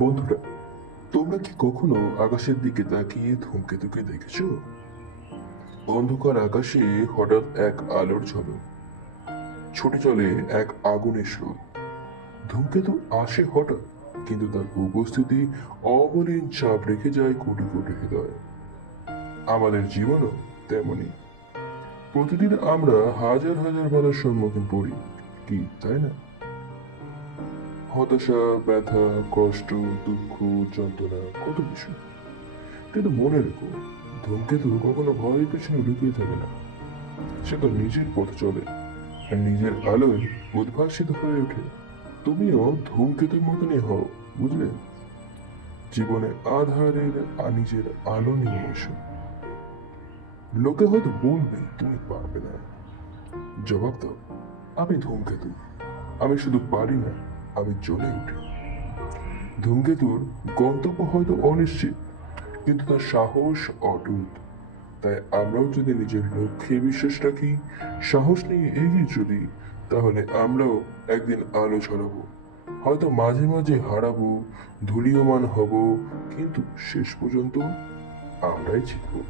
বন্ধুরা, তোমরা কি কখনো আকাশের দিকে তাকিয়ে ধূমকেতুকে দেখেছ? অন্ধকার আকাশে হঠাৎ এক আলোর ঝলক, ছুটে চলে এক আগুনের স্রোত। ধূমকেতু আসে হঠাৎ, কিন্তু তার উপস্থিতি অবলীন চাপ রেখে যায় কোটি কোটি হৃদয়। আমাদের জীবনও তেমনি প্রতিদিন আমরা হাজার হাজার বাধার সম্মুখীন পড়ি, কি, তাই না? হতাশা, ব্যথা, কষ্ট, দুঃখ, যন্ত্রণা, কত কিছু কিন্তু মনে রেখো ধূমকেতু কখনো ভয়ের পেছনে লুকিয়ে থাকে না। সে তো নিজের পথ চলে, আর নিজের আলোয় উদ্ভাসিত হয়ে ওঠে। তুমিও ধূমকেতুর মতনই হও, বুঝলে? জীবনে আধারের নিজের আলো নিয়ে এসো। লোকে হয়তো বলবে, তুমি পারবে না। জবাব দাও, আমি ধূমকেতু। আমি শুধু পারি না। আমি জ্বলে উঠি। ধূমকেতুর গন্তব্য হয়তো অনিশ্চিত, কিন্তু তার সাহস অটুট। তাই আমরাও যদি নিজের লক্ষ্যে বিশ্বাস রাখি, সাহস নিয়ে এগিয়ে চলি, তাহলে আমরাও একদিন আলো ছড়াবো। হয়তো মাঝে মাঝে হারাবো, ধূলিয়মান হব, কিন্তু শেষ পর্যন্ত আমরাই জিতবো।